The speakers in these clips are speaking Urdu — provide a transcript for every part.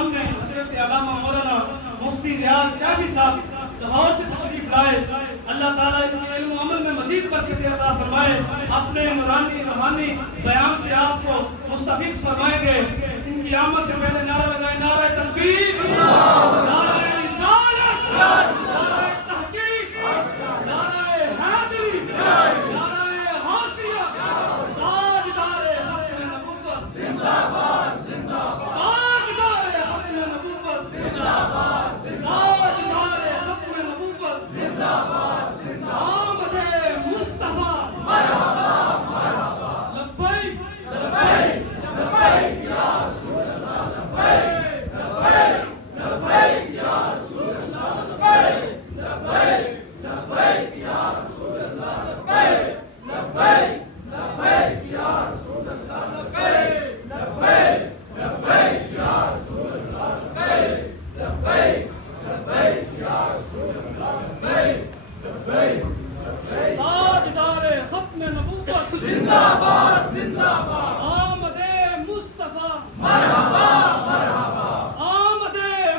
سامنے حضرت علامہ مولانا مفتی ریاض سیاسی صاحب لاہور سے تشریف لائے. اللہ تعالیٰ ان کے علم و عمل میں مزید برکت عطا فرمائے. اپنے نورانی روحانی بیان سے آپ کو مستفیض فرمائیں گے. ان کی آمد سے پہلے نعرہ لگائیں: نعرہ تکبیر، نعرہ رسالت، نعرہ تحقیق، نعرہ حیدری، نعرہ غوثیہ، تاجدار ختم نبوت زندہ باد، زندہ باد، تاجدار ختم نبوت زندہ باد، تاجدار ختم نبوت زندہ باد، آمد مصطفیٰ مرحبا مرحبا، لبیک لبیک لبیک یا رسول اللہ، لبیک لبیک لبیک یا رسول اللہ، لبیک لبیک لبیک یا رسول اللہ، لبیک لبیک لبیک یا رسول اللہ، لبیک لبیک لبیک یا رسول اللہ، لبیک لبیک لبیک یا رسول اللہ، لبیک لبیک لبیک. تاجدار ختم نبوت زندہ باد، زندہ باد، آمد مصطفیٰ مرحبا مرحبا، آمد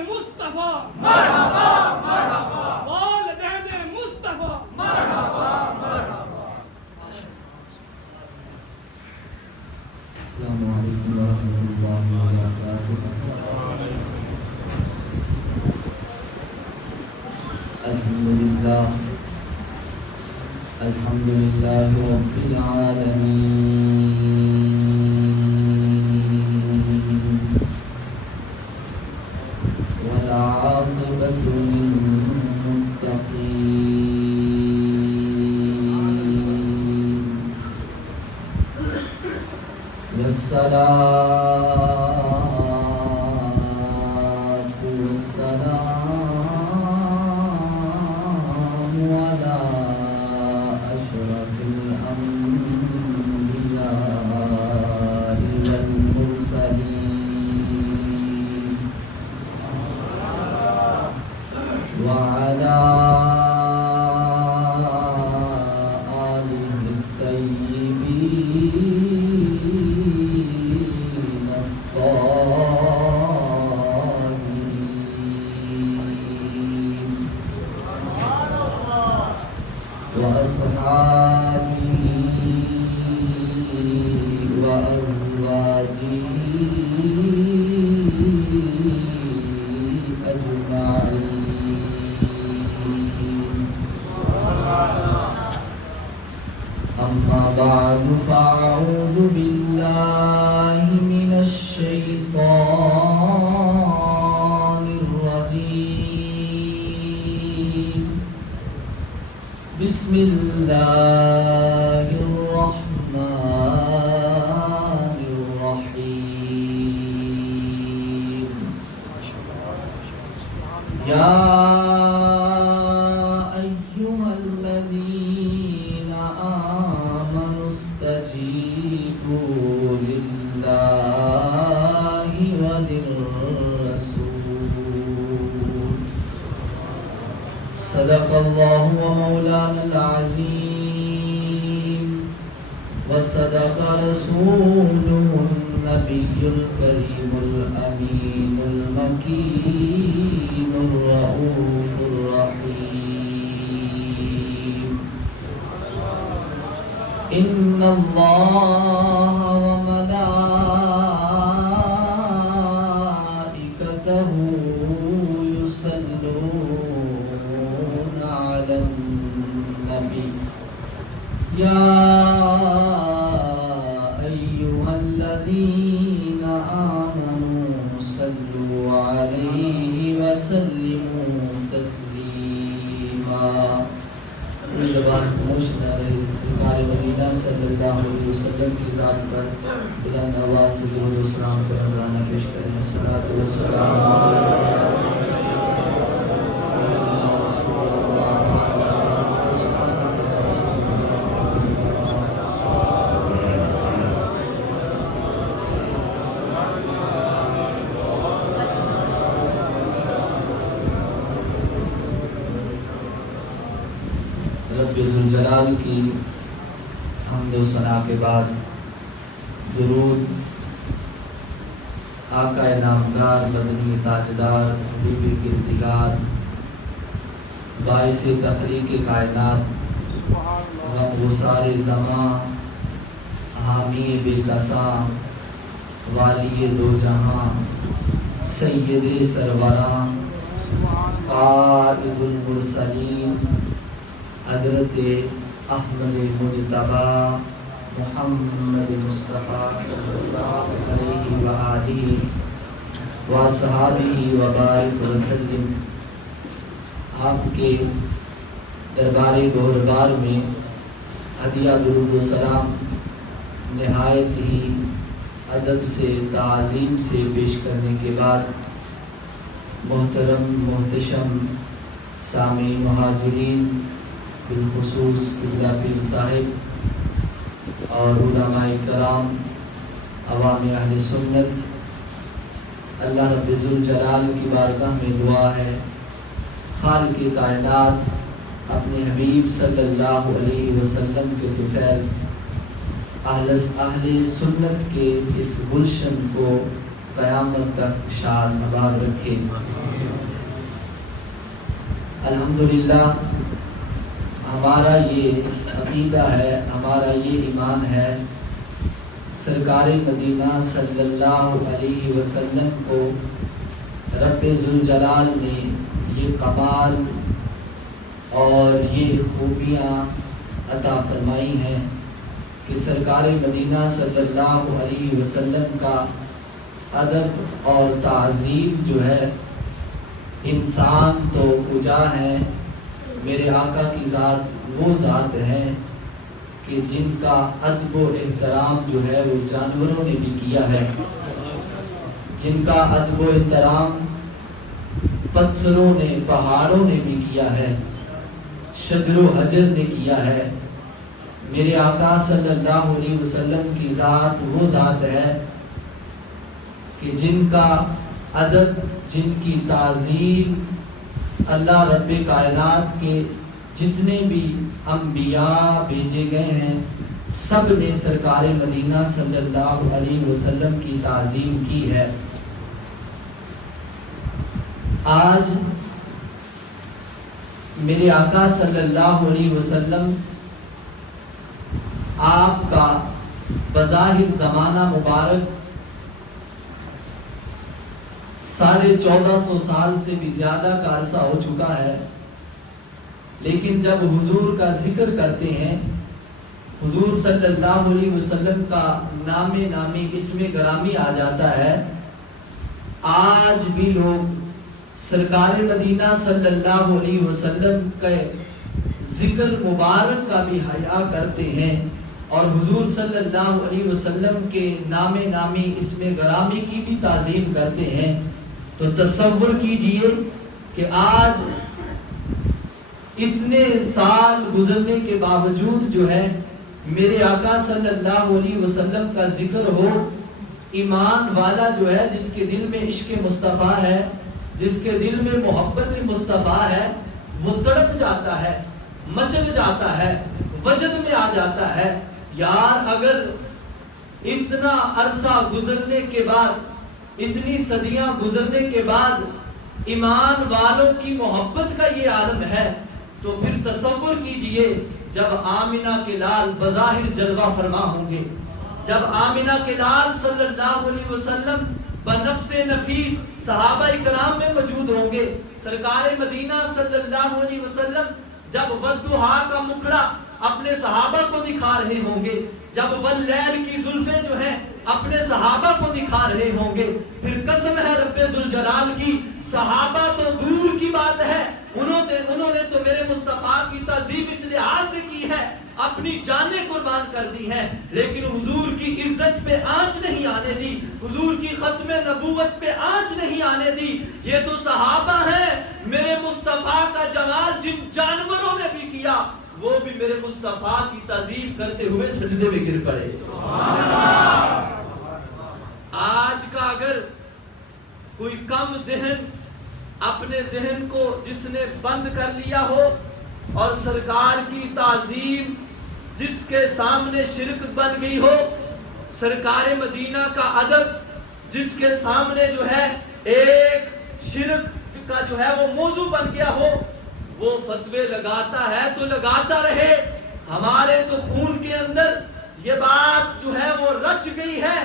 مصطفیٰ مرحبا مرحبا، والدین مصطفیٰ مرحبا مرحبا. السلام علیکم ورحمۃ اللہ وبرکاتہ. الحمدللہ الحمدللہ رب العالمین، والعاقبۃ للمتقین، والصلاة والسلام على أشرف الأنبياء والمرسلين، وعلى آله الطيبين بعد فأعوذ بالله من الشيطان الرجيم. بسم الله الرحمن الرحيم. يا أيها الذين آمنوا استجيبوا لله وللرسول. صدق الله ومولانا العظيم، وصدق رسوله النبي الكريم الأمين المكين الرؤوف الرحيم. إن الله وملائكته يصلون على النبي. يا أيها الذين آمنوا صلوا عليه وسلموا تسليما. زبان سرکار مدینہ صلی اللہ علیہ وسلم کی ذات پر بلند آواز سے درود و سلام کا نذرانہ پیش کریں. الصلاۃ والسلام رب ذوالجلال کی حمد و ثنا کے بعد درود آقا نامدار مدنی تاجدار حبیب کردگار باعث تخلیق کائنات غم گسار زمان حامی بے کساں والی دو جہاں سید سروراں قائد المرسلین حضرت احمد مجتبی محمد مصطفیٰ صلی اللہ علیہ وآلہ وصحابہ وبارک وسلم. آپ کے دربار گوہربار میں ہدیہ درود و سلام نہایت ہی ادب سے تعظیم سے پیش کرنے کے بعد محترم محتشم سامعین و حاضرین بالخصوص قبلہ پیر صاحب اور علماء کرام عوام اہل سنت، اللہ رب ذوالجلال کی بارگاہ میں دعا ہے خالق کائنات اپنے حبیب صلی اللہ علیہ وسلم کے طفیل اہل سنت کے اس گلشن کو قیامت تک شاد آباد رکھے. الحمدللہ ہمارا یہ عقیدہ ہے، ہمارا یہ ایمان ہے، سرکار مدینہ صلی اللہ علیہ وسلم کو رب ذوالجلال نے یہ کمال اور یہ خوبیاں عطا فرمائی ہیں کہ سرکار مدینہ صلی اللہ علیہ وسلم کا ادب اور تعظیم جو ہے، انسان تو کجا ہے، میرے آقا کی ذات وہ ذات ہے کہ جن کا ادب و احترام جو ہے وہ جانوروں نے بھی کیا ہے، جن کا ادب و احترام پتھروں نے پہاڑوں نے بھی کیا ہے، شجر و حجر نے کیا ہے. میرے آقا صلی اللہ علیہ وسلم کی ذات وہ ذات ہے کہ جن کا ادب، جن کی تعظیم اللہ رب کائنات کے جتنے بھی انبیاء بھیجے گئے ہیں سب نے سرکار مدینہ صلی اللہ علیہ وسلم کی تعظیم کی ہے. آج میرے آقا صلی اللہ علیہ وسلم آپ کا بظاہر زمانہ مبارک 1450 سال سے بھی زیادہ کا عرصہ ہو چکا ہے، لیکن جب حضور کا ذکر کرتے ہیں، حضور صلی اللہ علیہ وسلم کا نام نامی اسم گرامی آ جاتا ہے. آج بھی لوگ سرکار مدینہ صلی اللہ علیہ وسلم کے ذکر مبارک کا بھی حیا کرتے ہیں اور حضور صلی اللہ علیہ وسلم کے نام نامی اسم گرامی کی بھی تعظیم کرتے ہیں. تو تصور کیجئے کہ آج اتنے سال گزرنے کے باوجود جو ہے میرے آقا صلی اللہ علیہ وسلم کا ذکر ہو، ایمان والا جو ہے، جس کے دل میں عشق مصطفیٰ ہے، جس کے دل میں محبت مصطفیٰ ہے، وہ تڑپ جاتا ہے، مچل جاتا ہے، وجد میں آ جاتا ہے. یار اگر اتنا عرصہ گزرنے کے بعد، اتنی صدیاں گزرنے کے بعد ایمان والوں کی محبت کا یہ عالم ہے تو پھر تصور کیجئے جب آمنہ کے لال بظاہر جلوہ فرما ہوں گے، جب آمنہ کے لال صلی اللہ علیہ وسلم بنفس نفیس صحابہ کرام میں موجود ہوں گے، سرکار مدینہ صلی اللہ علیہ وسلم جب والضحیٰ کا مکھڑا اپنے صحابہ کو دکھا رہے ہوں گے، جب واللیل کی زلفیں جو ہیں اپنے صحابہ کو دکھا رہے ہوں گے، پھر قسم ہے رب ذوالجلال کی، صحابہ تو دور کی بات ہے، انہوں نے تو میرے مصطفیٰ کی تعظیم اس لحاظ سے کی ہے، اپنی جانیں قربان کر دی ہیں، لیکن حضور کی عزت پہ آنچ نہیں آنے دی، حضور کی ختم نبوت پہ آنچ نہیں آنے دی. یہ تو صحابہ ہیں، میرے مصطفیٰ کا جمال جن جانوروں نے بھی کیا وہ بھی میرے مصطفیٰ کی تعظیم کرتے ہوئے سجدے میں گر پڑے. آج کا اگر کوئی کم ذہن اپنے ذہن کو جس نے بند کر لیا ہو اور سرکار کی تعظیم جس کے سامنے شرک بن گئی ہو، سرکار مدینہ کا ادب جس کے سامنے جو ہے ایک شرک کا جو ہے وہ موضوع بن گیا ہو، وہ فتوے لگاتا ہے تو لگاتا رہے. ہمارے تو خون کے اندر یہ بات جو ہے وہ رچ گئی ہے.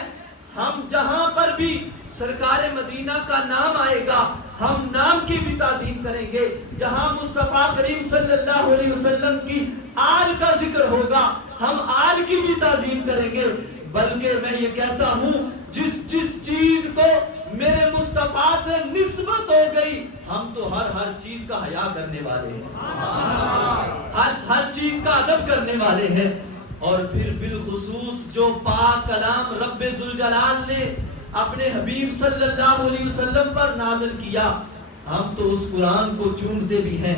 ہم جہاں پر بھی سرکار مدینہ کا نام آئے گا ہم نام کی بھی تعظیم کریں گے. جہاں مصطفیٰ کریم صلی اللہ علیہ وسلم کی آل کا ذکر ہوگا ہم آل کی بھی تعظیم کریں گے. بلکہ میں یہ کہتا ہوں جس چیز کو میرے مصطفیٰ سے نسبت ہو گئی ہم تو ہر چیز کا حیا کرنے والے ہیں، ہر چیز کا ادب کرنے والے ہیں. اور پھر بالخصوص جو پاک کلام رب ذوالجلال نے اپنے حبیب صلی اللہ علیہ وسلم پر نازل کیا، ہم تو اس قرآن کو چومتے بھی ہیں،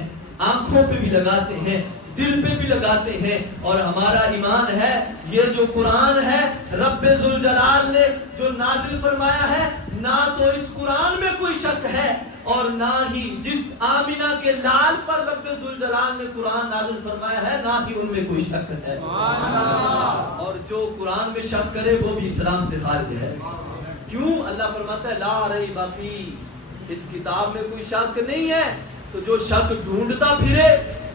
آنکھوں پہ بھی لگاتے ہیں، دل پہ بھی لگاتے ہیں. اور ہمارا ایمان ہے یہ جو قرآن ہے رب ذوالجلال نے جو نازل فرمایا ہے، نہ تو اس قرآن میں کوئی شک ہے اور نہ ہی جس آمینہ کے لال پر رب ذوالجلال نے قرآن نازل فرمایا ہے نہ ہی ان میں کوئی شک ہے. اور جو قرآن میں شک کرے وہ بھی اسلام سے خارج ہے. کیوں؟ اللہ فرماتا ہے لا ریب فیہ، اس کتاب میں کوئی شک نہیں ہے. تو جو شک ڈھونڈتا پھرے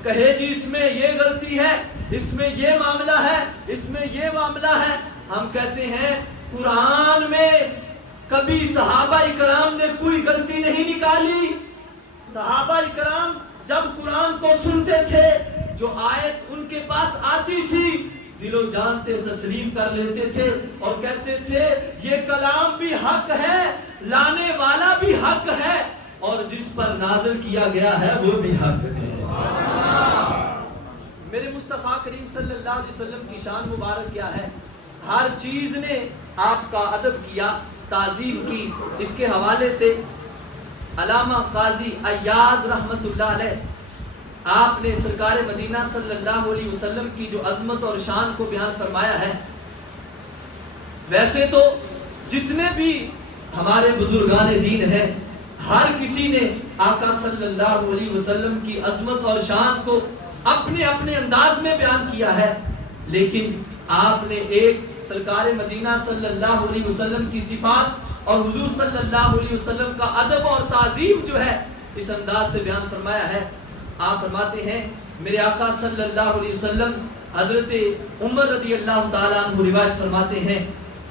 کہے جی اس میں یہ غلطی ہے، اس میں یہ معاملہ ہے، اس میں یہ معاملہ ہے، ہم کہتے ہیں قرآن میں کبھی صحابہ کرام نے کوئی غلطی نہیں نکالی. صحابہ کرام جب قرآن کو سنتے تھے جو آیت ان کے پاس آتی تھی دل و جان سے تسلیم کر لیتے تھے اور کہتے تھے یہ کلام بھی حق ہے، لانے والا بھی حق ہے اور جس پر نازل کیا گیا ہے وہ بھی حق ہے. میرے مصطفیٰ کریم صلی اللہ علیہ وسلم کی شان مبارک کیا ہے، ہر چیز نے آپ کا ادب کیا، تعظیم کی. اس کے حوالے سے علامہ قاضی ایاز رحمت اللہ علیہ آپ نے سرکار مدینہ صلی اللہ علیہ وسلم کی جو عظمت اور شان کو بیان فرمایا ہے. ویسے تو جتنے بھی ہمارے بزرگان دین ہیں ہر کسی نے آقا صلی اللہ علیہ وسلم کی عظمت اور شان کو اپنے اپنے انداز میں بیان کیا ہے، لیکن آپ نے ایک سرکار مدینہ صلی اللہ علیہ وسلم کی صفات اور حضور صلی اللہ علیہ وسلم کا ادب اور تعظیم جو ہے اس انداز سے بیان فرمایا ہے. آپ فرماتے ہیں میرے آقا صلی اللہ علیہ وسلم حضرت عمر رضی اللہ تعالیٰ عنہ روایت فرماتے ہیں،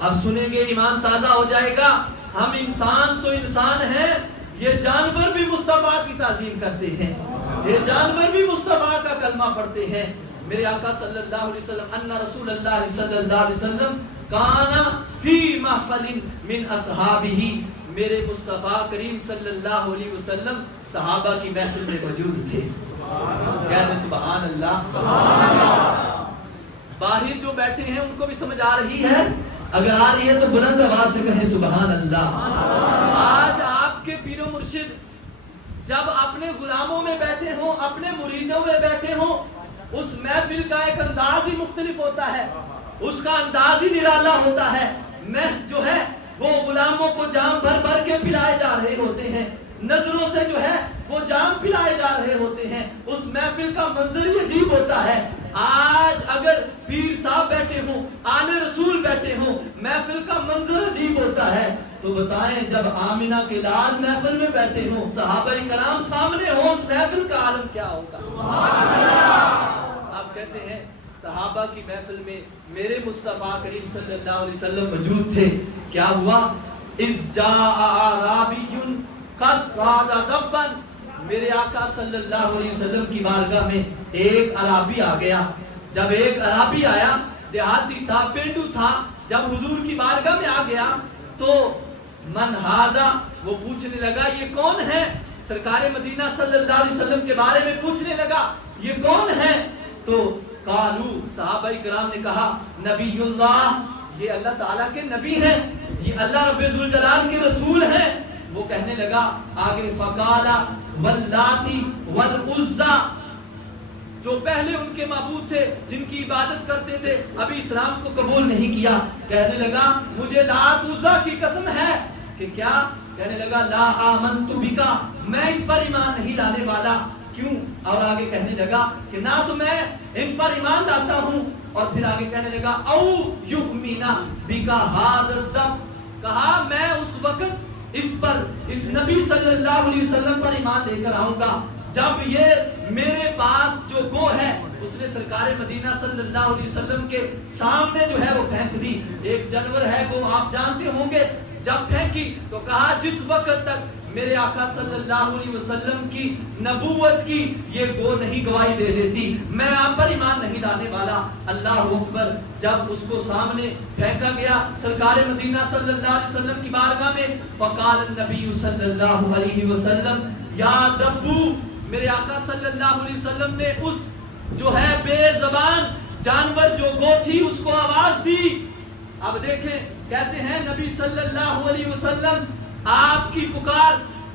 اب سنیں گے ایمان تازہ ہو جائے گا. ہم انسان تو انسان ہیں، یہ جانور بھی مصطفیٰ کی تعظیم کرتے ہیں، یہ جانور بھی مصطفیٰ کا کلمہ پڑھتے ہیں. میرے آقا صلی اللہ علیہ وسلم ان رسول اللہ صلی اللہ علیہ وسلم کانا فی محفل من اصحابہ، میرے مصطفیٰ کریم صلی اللہ علیہ وسلم صحابہ کی محفل میں موجود تھے. کہتے سبحان اللہ. باہر جو بیٹھے ہیں ان کو بھی سمجھ آ رہی ہے؟ اگر آ رہی ہے تو بلند آواز سے کہیں سبحان اللہ. آج آپ کے پیر و مرشد جب اپنے غلاموں میں بیٹھے ہوں، اپنے مریدوں میں بیٹھے ہوں، اس محفل کا ایک انداز ہی مختلف ہوتا ہے، اس کا انداز ہی نرالا ہوتا ہے. میں جو ہے وہ غلاموں کو جام بھر بھر کے پلائے جا رہے ہوتے ہیں، نظروں سے جو ہے وہ جام پلائے جا رہے ہوتے ہیں. اس محفل کا منظر ہی عجیب ہوتا ہے. آج اگر پیر صاحب بیٹھے ہوں، آل رسول بیٹھے ہوں، محفل کا منظر عجیب ہوتا ہے. تو بتائیں جب آمینہ کے لال محفل میں بیٹھے ہوں، صحابہ کرام سامنے ہوں، اس محفل کا عالم کیا ہوگا. آپ کہتے ہیں صحابہ کی محفل میں میرے مصطفیٰ کریم صلی اللہ علیہ وسلم موجود تھے. کیا ہوا؟ اذ جاء اعرابی قد قاد دبا، میرے آقا صلی اللہ علیہ وسلم کی بارگاہ میں ایک عرابی آ گیا. جب ایک عرابی آیا، دیہاتی تھا، پینڈو تھا، جب حضور کی بارگاہ میں آ گیا تو من ہاذا، وہ پوچھنے لگا یہ کون ہے. سرکار مدینہ صلی اللہ علیہ وسلم کے بارے میں پوچھنے لگا یہ کون ہے. تو قالو، صحابہ کرام نے کہا نبی اللہ، یہ اللہ تعالیٰ کے نبی ہیں، یہ اللہ رب ذوالجلال کے رسول ہیں. وہ کہنے لگا آگے فقالا واللاتی والعزا، جو پہلے ان کے معبود تھے جن کی عبادت کرتے تھے ابھی اسلام کو قبول نہیں کیا، کہنے لگا مجھے لات عزا کی قسم ہے کہ کیا، کہنے لگا لا آمنت بکا، میں اس پر ایمان نہیں لانے والا. کیوں؟ اور آگے کہنے لگا کہ نہ تو میں ان پر ایمان لاتا ہوں، اور پھر آگے کہنے لگا او یؤمنا بکا ھذا الذب، کہا میں اس وقت اس نبی صلی اللہ علیہ وسلم پر ایمان لے کر آؤں گا جب یہ میرے پاس جو گو ہے، اس نے سرکار مدینہ صلی اللہ علیہ وسلم کے سامنے جو ہے وہ پھینک دی. ایک جانور ہے وہ آپ جانتے ہوں گے، جب پھینکی تو کہا جس وقت تک میرے آقا صلی اللہ علیہ وسلم کی نبوت کی یہ گو نہیں گواہی دے دیتی، میں آپ پر ایمان نہیں لانے والا. اللہ اکبر. جب اس کو سامنے پھینکا گیا سرکار مدینہ صلی اللہ علیہ وسلم کی بارگاہ میں، فقال النبی صلی اللہ علیہ وسلم یا ربو، میرے آقا صلی اللہ علیہ وسلم نے اس جو ہے بے زبان جانور جو گو تھی اس کو آواز دی. اب دیکھیں، کہتے ہیں نبی صلی اللہ علیہ وسلم آپ کی پکار،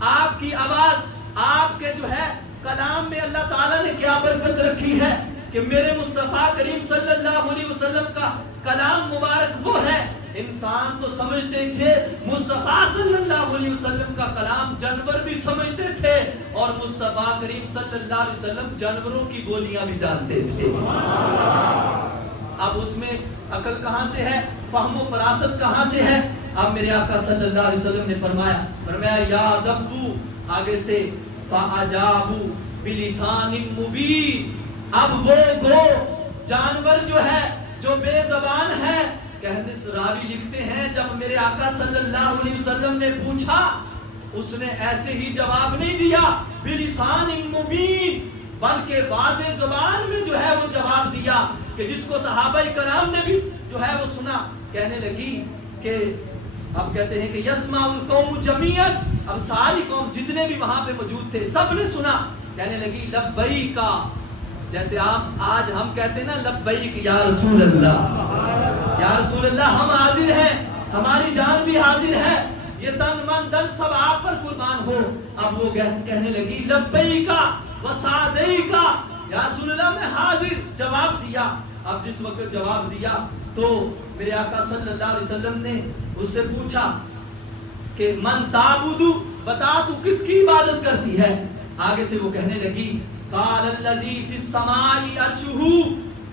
آپ کی آواز، آپ کے جو ہے کلام میں اللہ تعالیٰ نے کیا برکت رکھی ہے کہ میرے مصطفیٰ کریم صلی اللہ علیہ وسلم کا کلام مبارک وہ ہے. انسان تو سمجھتے تھے مصطفیٰ صلی اللہ علیہ وسلم کا کلام جانور بھی سمجھتے تھے، اور مصطفیٰ کریم صلی اللہ علیہ وسلم جانوروں کی بولیاں بھی جانتے تھے. اب اس میں عقل کہاں سے ہے، فہم و فراست کہاں سے ہے؟ اب میرے آقا صلی اللہ علیہ وسلم نے فرمایا یا دبو، آگے سے فَأَجَابُ بِلِسَانٍ مُبِينٍ. اب وہ گو جانور جو ہے جو بے زبان ہے، کہنے راوی لکھتے ہیں جب میرے آقا صلی اللہ علیہ وسلم نے پوچھا اس نے ایسے ہی جواب نہیں دیا بِلِسَانٍ مُبِينٍ، بلکہ واضح زبان میں جو ہے وہ جواب دیا کہ جس کو صحابہ کرام نے بھی جو ہے وہ سنا. کہنے لگی کہ اب کہتے ہیں کہ یسمع القوم جمیعا، اب ساری قوم جتنے بھی وہاں پہ موجود تھے سب نے سنا. کہنے لگی لبیک، جیسے آپ آج ہم کہتے ہیں نا لبیک یا رسول اللہ، یا رسول اللہ ہم حاضر ہیں، ہماری جان بھی حاضر ہے، یہ تن من دل سب آپ پر قربان ہو. اب وہ کہنے لگی لبیک وسعدیک، یا رسول اللہ میں حاضر، جواب دیا. اب جس وقت جواب دیا تو میرے آقا صلی اللہ علیہ وسلم نے اس سے پوچھا کہ من تعبدو، بتا تو کس کی عبادت کرتی ہے؟ آگے سے وہ کہنے لگی قال الذی فی السماء عرشہ،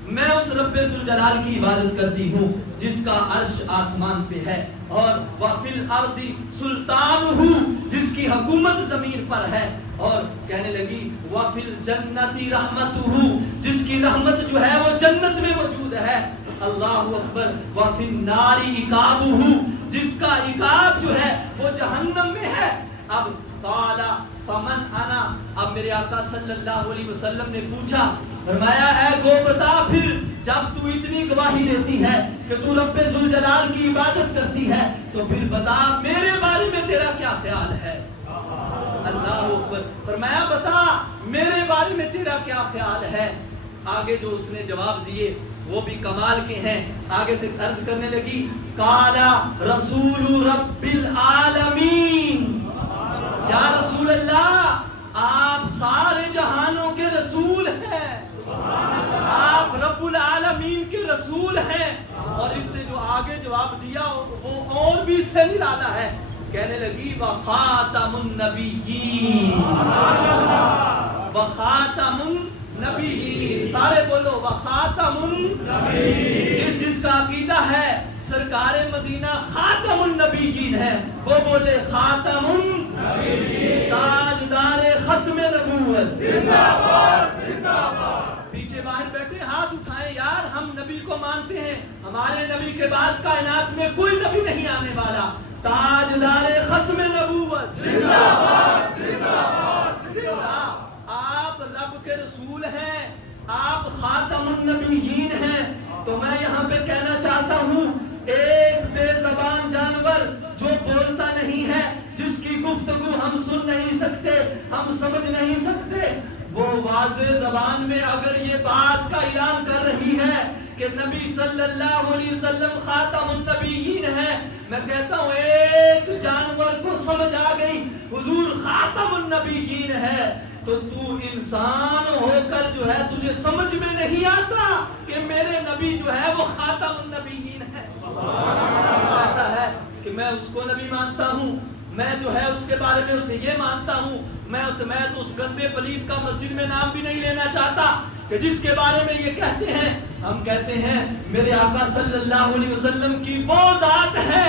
میں اس رب ذوالجلال کی عبادت کرتی ہوں جس کا عرش آسمان پہ ہے، اور وفی الارض سلطانہ، جس کی حکومت زمین پر ہے، اور کہنے لگی وفی الجنت رحمتہ، جس کی رحمت جو ہے وہ جنت میں موجود ہے. اللہ اکبر. وفی النار عقابہ، جس کا عقاب جو ہے وہ جہنم میں ہے. اب قال فمن انا، اب میرے آقا صلی اللہ علیہ وسلم نے پوچھا، فرمایا اے گو بتا پھر، جب تو اتنی گواہی دیتی ہے کہ تو رب ذوالجلال کی عبادت کرتی ہے تو پھر بتا میرے بارے میں تیرا کیا خیال ہے. اللہ اکبر. فرمایا بتا میرے بارے میں تیرا کیا خیال ہے. آگے جو اس نے جواب دیے وہ بھی کمال کے ہیں. آگے سے عرض کرنے لگی قال رسول رب العالمین، یا رسول اللہ آپ سارے جہانوں کے رسول ہیں، آپ رب العالمین کے رسول ہیں. اور اس سے جو آگے جواب دیا وہ اور بھی اس سے نرالا ہے. کہنے لگی وخاتم النبیین، وخاتم النبیین، سارے بولو وخاتم النبیین. جس کا عقیدہ ہے سرکار مدینہ خاتم النبیین ہے وہ بولے خاتم النبیین، تاجدار ختم نبوت زندہ باد، زندہ باد. پیچھے باہر بیٹھے ہاتھ اٹھائیں یار، ہم نبی کو مانتے ہیں، ہمارے نبی کے بعد کائنات میں کوئی نبی نہیں آنے والا. تاجدار ختم نبوت زندہ باد، زندہ باد، زندہ باد. آپ رب کے رسول ہیں، آپ خاتم النبیین ہیں. تو میں یہاں پہ کہنا چاہتا ہوں ایک بے زبان جانور جو بولتا نہیں ہے، جس کی گفتگو ہم سن نہیں سکتے، ہم سمجھ نہیں سکتے، وہ واضح زبان میں اگر یہ بات کا اعلان کر رہی ہے کہ نبی صلی اللہ علیہ وسلم خاتم النبیین ہے، میں کہتا ہوں ایک جانور کو سمجھ آ گئی حضور خاتم النبیین ہے، تو تو انسان ہو کر جو ہے تجھے سمجھ میں نہیں آتا کہ میرے نبی جو ہے وہ خاتم النبیین ہے. کہتا ہے کہ میں اس کو نبی مانتا ہوں، میں جو ہے اس کے بارے میں اسے یہ مانتا ہوں، میں تو اس گندے پلید کا مسجد میں نام بھی نہیں لینا چاہتا کہ جس کے بارے میں یہ کہتے ہیں. ہم کہتے ہیں میرے آقا صلی اللہ علیہ وسلم کی وہ ذات ہے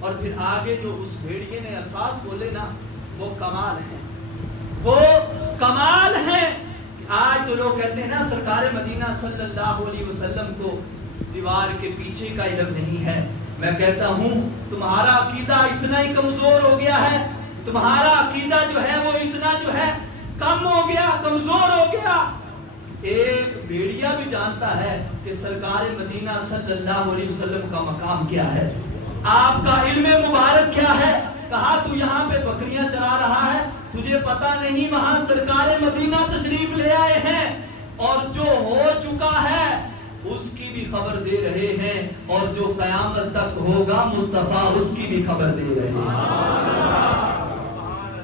اور پھر آگے جو اس بھیڑیے نے الفاظ بولے نا وہ کمال ہیں، وہ کمال ہیں۔ آج تو لوگ کہتے ہیں نا سرکار مدینہ صلی اللہ علیہ وسلم کو دیوار کے پیچھے کا علم نہیں ہے۔ میں کہتا ہوں تمہارا عقیدہ اتنا ہی کمزور ہو گیا ہے، تمہارا عقیدہ جو ہے وہ اتنا جو ہے کم ہو گیا، کمزور ہو گیا۔ ایک بھیڑیا بھی جانتا ہے کہ سرکار مدینہ صلی اللہ علیہ وسلم کا مقام کیا ہے، آپ کا علم مبارک کیا ہے۔ کہا تو یہاں پہ بکریاں چرا رہا ہے، تجھے پتا نہیں وہاں سرکار مدینہ تشریف لے آئے ہیں، اور جو ہو چکا ہے اس کی بھی خبر دے رہے ہیں، اور جو قیامت تک ہوگا مصطفیٰ اس کی بھی خبر دے رہے ہیں۔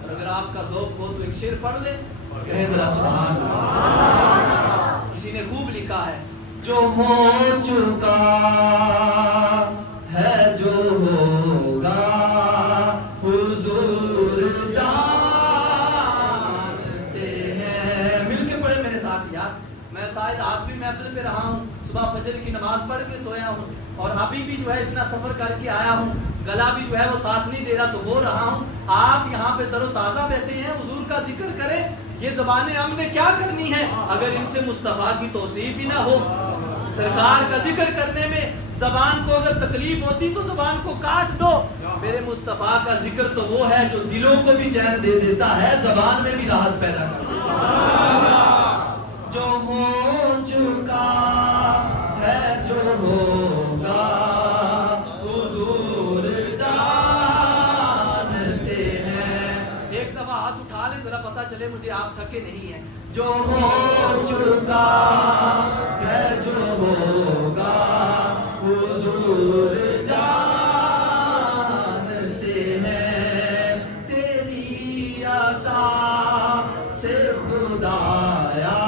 اگر آپ کا ذوق ہو تو ایک شعر پڑھ لیں، کہیں ذرا سبحان اللہ۔ کسی نے خوب لکھا ہے، جو ہو چکا ہے جو ہوگا حضور جانتے ہیں۔ مل کے پڑھے میرے ساتھ یار، میں شاید آج بھی محفل پہ رہا ہوں، صبح فجر کی نماز پڑھ کے سویا ہوں، اور ابھی بھی جو ہے اتنا سفر کر کے آیا ہوں، گلا بھی جو ہے وہ ساتھ نہیں دے رہا تو بول رہا ہوں۔ آپ یہاں پہ تر و تازہ بیٹھے ہیں، حضور کا ذکر کریں، یہ زبانیں ہم نے کیا کرنی ہے اگر ان سے مصطفیٰ کی توصیف ہی نہ ہو۔ سرکار کا ذکر کرنے میں زبان کو اگر تکلیف ہوتی تو زبان کو کاٹ دو۔ میرے مصطفیٰ کا ذکر تو وہ ہے جو دلوں کو بھی چین دے دیتا ہے، زبان میں بھی راحت پیدا کرتا ہے۔ جو ہو چکا ہے جو ہوگا حضور جانتے ہیں۔ ایک دفعہ ہاتھ اٹھا لیں ذرا پتا چلے مجھے آپ تھکے نہیں ہیں۔ جو ہو چکا ہے جو ہوگا حضور جانتے ہیں، تیری عطا سے خدایا۔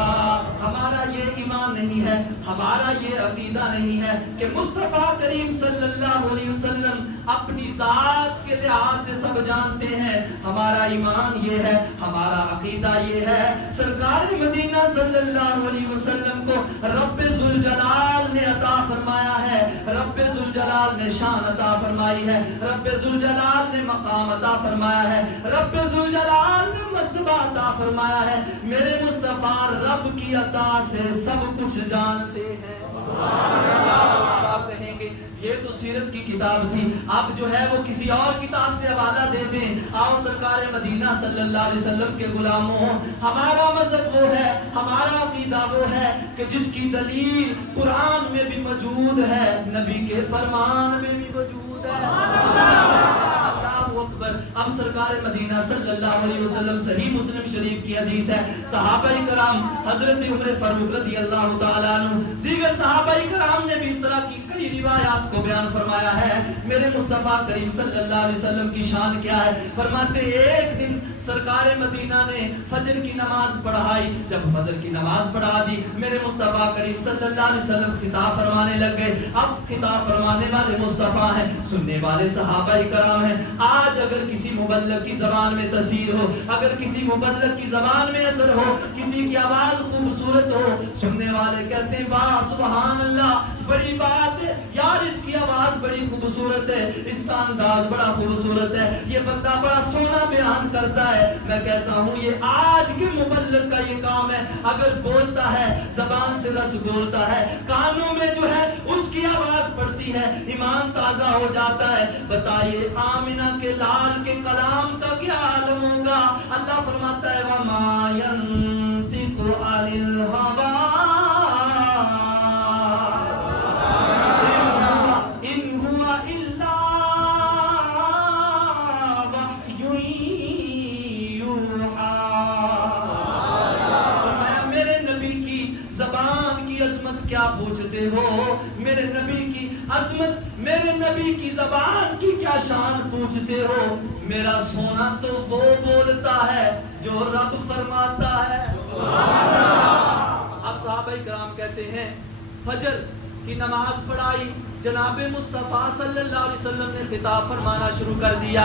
ہمارا یہ ایمان نہیں ہے، ہمارا یہ عقیدہ نہیں ہے کہ مصطفیٰ کریم صلی اللہ علیہ وسلم اپنی ذات کے لحاظ سے سب جانتے ہیں۔ ہمارا ایمان یہ ہے، ہمارا عقیدہ یہ ہے، سرکار مدینہ صلی اللہ علیہ وسلم کو رب ذوالجلال نے عطا فرمایا ہے، رب ذوالجلال نے شان عطا فرمائی ہے، رب ذوالجلال نے مقام عطا فرمایا ہے، رب ذوالجلال نے مرتبہ عطا فرمایا ہے۔ میرے مصطفیٰ رب کی عطا سے سب کچھ جانتے ہیں۔ آپ کہیں گے یہ تو سیرت کی کتاب تھی، اب جو ہے وہ کسی اور کتاب سے حوالہ دے دیں۔ آؤ سرکار مدینہ صلی اللہ علیہ وسلم کے غلاموں، ہمارا مذہب وہ ہے، ہمارا عقیدہ وہ ہے کہ جس کی دلیل قرآن میں بھی موجود ہے، نبی کے فرمان میں بھی موجود ہے۔ اللہ اکبر۔ اب سرکار مدینہ صلی اللہ علیہ وسلم، صحیح مسلم شریف کی حدیث ہے، صحابہ کرام حضرت عمر فاروق رضی اللہ تعالیٰ عنہ، دیگر صحابہ کرام نے بھی اس طرح کی کئی روایات کو بیان فرمایا ہے۔ میرے مصطفیٰ کریم صلی اللہ علیہ وسلم کی شان کیا ہے؟ فرماتے ایک دن سرکار مدینہ نے فجر کی نماز پڑھائی، جب فجر کی نماز پڑھا دی میرے مصطفیٰ کریم صلی اللہ علیہ وسلم خطاب فرمانے لگ گئے۔ اب خطاب فرمانے والے مصطفیٰ ہیں، سننے والے صحابہ کرام ہیں۔ آج اگر کسی مبلغ کی زبان میں تاثیر ہو، اگر کسی مبلغ کی زبان میں اثر ہو، کسی کی آواز خوبصورت ہو، سننے والے کہتے ہیں واہ سبحان اللہ، بڑی بات ہے یار، اس کی آواز بڑی خوبصورت ہے، اس کا انداز بڑا خوبصورت ہے، یہ بندہ بڑا سونا بیان کرتا ہے۔ میں کہتا ہوں یہ آج کے مبلغ کا یہ کام ہے، اگر بولتا ہے زبان سے رس بولتا ہے، کانوں میں جو ہے اس کی آواز پڑتی ہے، ایمان تازہ ہو جاتا ہے۔ بتائیے آمنہ کے لال کے کلام کا کیا عالم ہوگا؟ اللہ فرماتا ہے وَمَا يَنطِقُ عَنِ الْهَوَىٰ کیا پوچھتے ہو؟ میرے نبی کی عظمت، میرے نبی کی زبان کی کیا شان پوچھتے ہو؟ میرا سونا تو وہ بولتا ہے جو رب فرماتا ہے۔ اب صحابہ کرام کہتے ہیں فجر کی نماز پڑھائی، جناب مصطفیٰ صلی اللہ علیہ وسلم نے خطاب فرمانا شروع کر دیا۔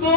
2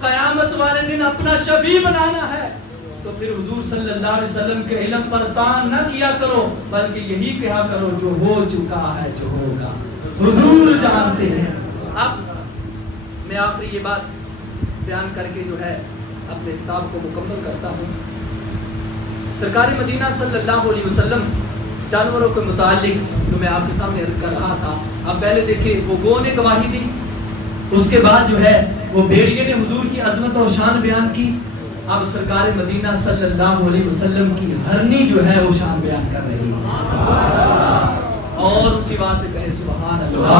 قیامت والے دن اپنا شفیع بنانا ہے تو پھر حضور صلی اللہ علیہ وسلم کے علم پر تان نہ کیا کرو، بلکہ یہی کہا کرو جو ہو چکا ہے، جو ہوگا حضور جانتے ہیں۔ اب میں آخری یہ بات بیان کر کے جو ہے اپنے کتاب کو مکمل کرتا ہوں۔ سرکار مدینہ صلی اللہ علیہ وسلم جانوروں کے متعلق جو میں آپ کے سامنے عرض کر رہا تھا، اب پہلے دیکھیں وہ گو نے گواہی دی، اس کے بعد جو ہے وہ بھیڑیے نے حضور کی عظمت اور شان بیان کی، اب سرکار مدینہ صلی اللہ علیہ وسلم کی ہرنی جو ہے وہ شان بیان کر رہی ہے، اور اونچی آواز سے کہے سبحان اللہ۔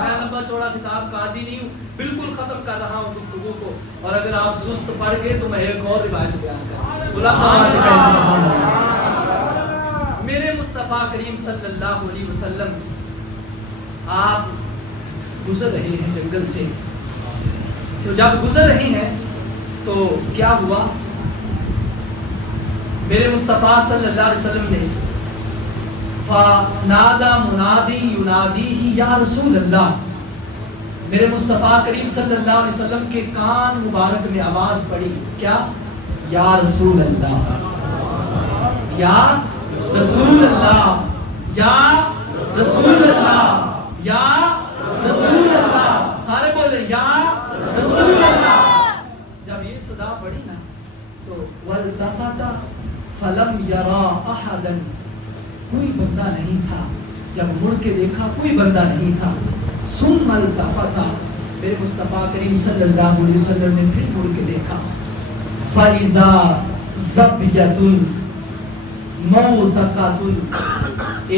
میں لمبا چوڑا کتاب کا عادی نہیں ہوں، بالکل ختم کر رہا ہوں گفتگو کو، اور اگر آپ سست پڑھ گئے تو میں ایک اور روایت بیان کروں۔ بلند آواز سے کہے سبحان اللہ۔ میرے مصطفیٰ کریم صلی اللہ علیہ وسلم آپ گزر رہے ہیں جنگل سے، تو جب گزر رہے ہیں تو کیا ہوا، میرے مصطفیٰ صلی اللہ علیہ وسلم نے فَنَادَى مُنَادِي يُنَادِيهِ یا رسول اللہ، میرے مصطفیٰ کریم صلی اللہ علیہ وسلم کے کان مبارک میں آواز پڑی، کیا؟ یا رسول اللہ، یا رسول اللہ، یا رسول اللہ، یا رسول اللہ، سارے بولے یا رسول اللہ۔ جب یہ صدا پڑی نا تو وَالْتَفَتَ فَلَمْ يَرَا أَحَدًا، کوئی بندہ نہیں تھا، جب مڑ کے دیکھا کوئی بندہ نہیں تھا، ثُمَّ الْتَفَتَ، میرے مصطفیٰ کریم صلی اللہ علیہ وسلم نے پھر مڑ کے دیکھا، فَإِذَا زَبْيَةٌ مَوْتَقَةٌ،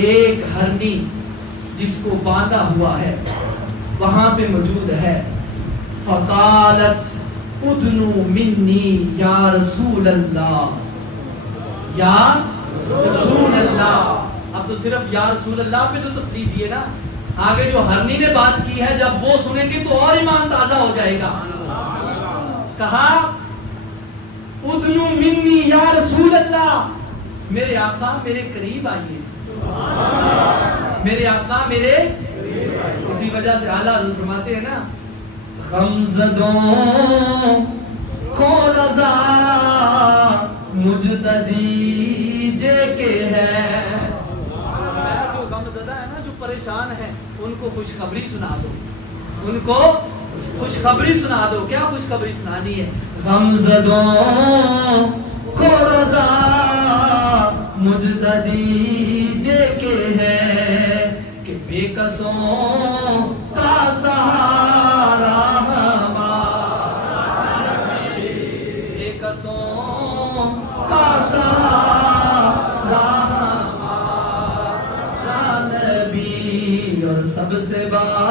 ایک ہرنی جس کو باندھا ہوا ہے وہاں پہ موجود ہے، فَقَالَتْ اُدْنُوا مِنِّي یا رسول اللہ، یا رسول اللہ۔ اب تو صرف یا رسول اللہ پہ تو لطف دیجئے نا، آگے جو ہرنی نے بات کی ہے جب وہ سنیں گے تو اور ایمان تازہ ہو جائے گا۔ کہا اُدْنُوا مِنِّي یا رسول اللہ، میرے آقا میرے قریب آئیے، میرے آقا میرے، اسی وجہ سے اعلیٰ حضرت فرماتے ہیں نا، غمزدوں کو رضا مجتدی جے کے ہے، جو غمزدہ ہے نا، جو پریشان ہے ان کو خوشخبری سنا دو، ان کو خوشخبری سنا دو۔ کیا خوشخبری سنانی ہے؟ غمزدوں کو رضا مجتدی جے کے ہے، کہ بے کسوں کا سہارا ہمارا، بے کسوں کا سہارا ہمارا نبی، اور سب سے بالا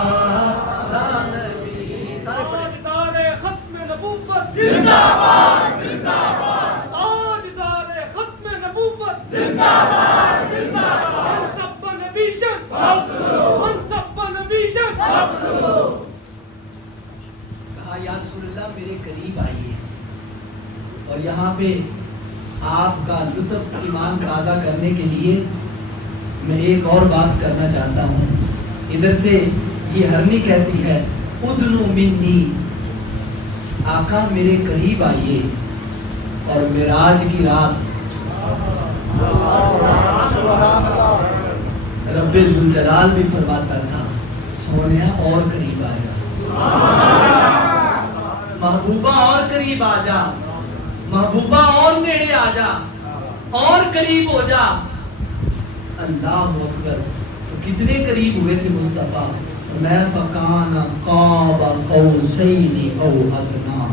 ہمارا نبی۔ سارے پڑھیں۔ تاجدار ختم نبوت زندہ باد، زندہ باد، تاجدار ختم نبوت زندہ باد، زندہ باد، من سب نبیشن فاقتلوا، من سب نبیشن فاقتلوا۔ کہا یا رسول اللہ میرے قریب آئیے، اور یہاں پہ آپ کا لطف ایمان تازہ کرنے کے لیے میں ایک اور بات کرنا چاہتا ہوں۔ ادھر سے یہ ہرنی کہتی ہے اُدْنُوا مِنِّي، آقا میرے قریب آئیے، اور معراج کی رات رب ذوالجلال بھی فرماتا تھا سونیا اور قریب آ جا، محبوبہ اور قریب آ جا، محبوبہ اور نیڑے آ جا، اور قریب ہو جا۔ اللہ اکبر، تو کتنے قریب ہوئے تھے مصطفیٰ؟ میں فکان قاب قوسین او ادنا،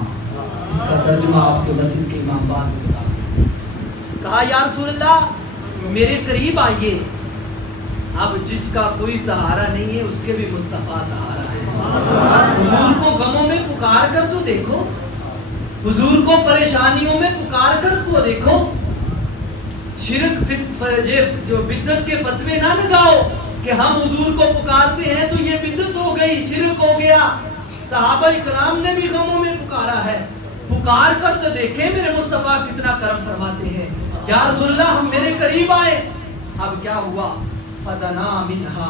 اس کا ترجمہ آپ کے مسجد کے امام بات بتا۔ کہا یا رسول اللہ میرے قریب آئیے، اب جس کا کوئی سہارا نہیں ہے اس کے بھی مصطفیٰ سہارا ہے۔ حضور کو غموں میں پکار کر تو دیکھو، حضور کو پریشانیوں میں پکار کر تو دیکھو، شرک جو بدعت کے فتوے نہ لگاؤ کہ ہم حضور کو پکارتے ہیں تو یہ بدعت ہو گئی، شرک ہو گیا۔ صحابہ اکرام نے بھی غموں میں پکارا ہے، پکار کر تو دیکھیں میرے مصطفیٰ کتنا کرم فرماتے ہیں۔ یا رسول اللہ ہم میرے قریب آئے، اب کیا ہوا؟ فدنا منہا،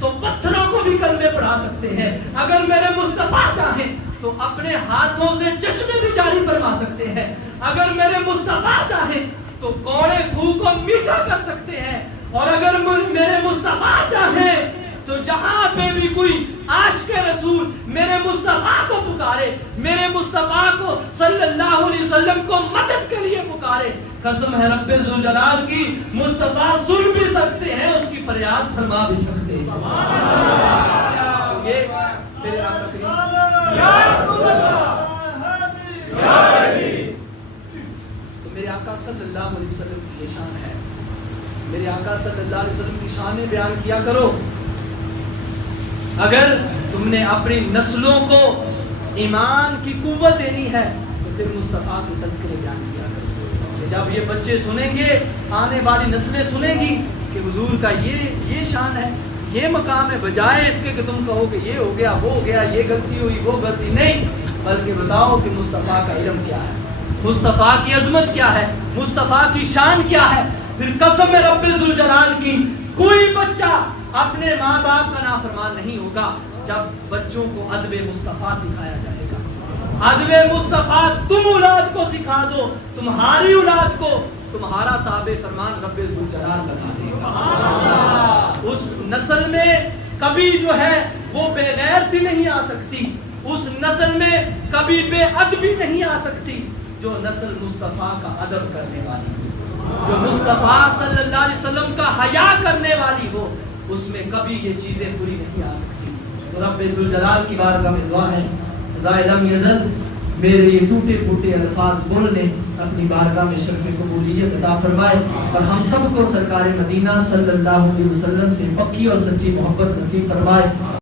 تو پتھروں کو بھی کلمے پڑھا سکتے ہیں. اگر میرے مصطفیٰ چاہیں تو اپنے ہاتھوں سے چشمے بھی جاری فرما سکتے ہیں. اگر میرے مصطفیٰ چاہیں تو کوڑے خوں کو میٹھا کر سکتے ہیں. اور اگر میرے مصطفیٰ چاہیں تو جہاں پہ بھی کوئی عاشق رسول میرے مصطفیٰ کو پکارے, میرے مصطفیٰ کو صلی اللہ علیہ وسلم کو مدد کے لیے پکارے, قسم ہے رب ذوالجلال کی, مصطفیٰ سن بھی سکتے ہیں, اس کی فریاد فرما بھی سکتے ہیں. یہ میرے آقا کریم تو میرے آقا صلی اللہ علیہ وسلم کی یہ شان ہے. میرے آقا صلی اللہ علیہ وسلم کی شان بیان کیا کرو. اگر تم نے اپنی نسلوں کو ایمان کی قوت دینی ہے تو پھر مصطفیٰ کے تذکرے بیان کیا کرو. جب یہ بچے سنیں گے, آنے والی نسلیں سنیں گی کہ حضور کا یہ شان ہے, یہ مقام ہے, بجائے اس کے کہ تم کہو کہ یہ ہو گیا, وہ ہو گیا, یہ غلطی ہوئی, وہ غلطی نہیں, بلکہ بتاؤ کہ مصطفیٰ کا علم کیا ہے, مصطفیٰ کی عظمت کیا ہے, مصطفیٰ کی شان کیا ہے. پھر قسم رب ذوالجلال کی, کوئی بچہ اپنے ماں باپ کا نافرمان نہیں ہوگا جب بچوں کو ادب مصطفیٰ سکھایا جائے گا. ادب مصطفیٰ تم اولاد کو سکھا دو, تمہاری اولاد کو تمہارا تابع فرمان رب ذوالجلال بنا دے گا. اس نسل میں کبھی جو ہے وہ بے غیرتی نہیں آ سکتی, اس نسل میں کبھی بے ادبی نہیں آ سکتی. جو نسل مصطفیٰ کا ادب کرنے والی ہو, جو مصطفیٰ صلی اللہ علیہ وسلم کا حیا کرنے والی ہو, اس میں کبھی یہ چیزیں پوری نہیں آ سکتی. تو رب ذوالجلال کی بارگاہ میں دعا ہے, خدا لم یزل میرے یہ ٹوٹے پھوٹے الفاظ بولنے اپنی بارگاہ میں شرف قبولیت عطا فرمائے, اور ہم سب کو سرکار مدینہ صلی اللہ علیہ وسلم سے پکی اور سچی محبت نصیب فرمائے.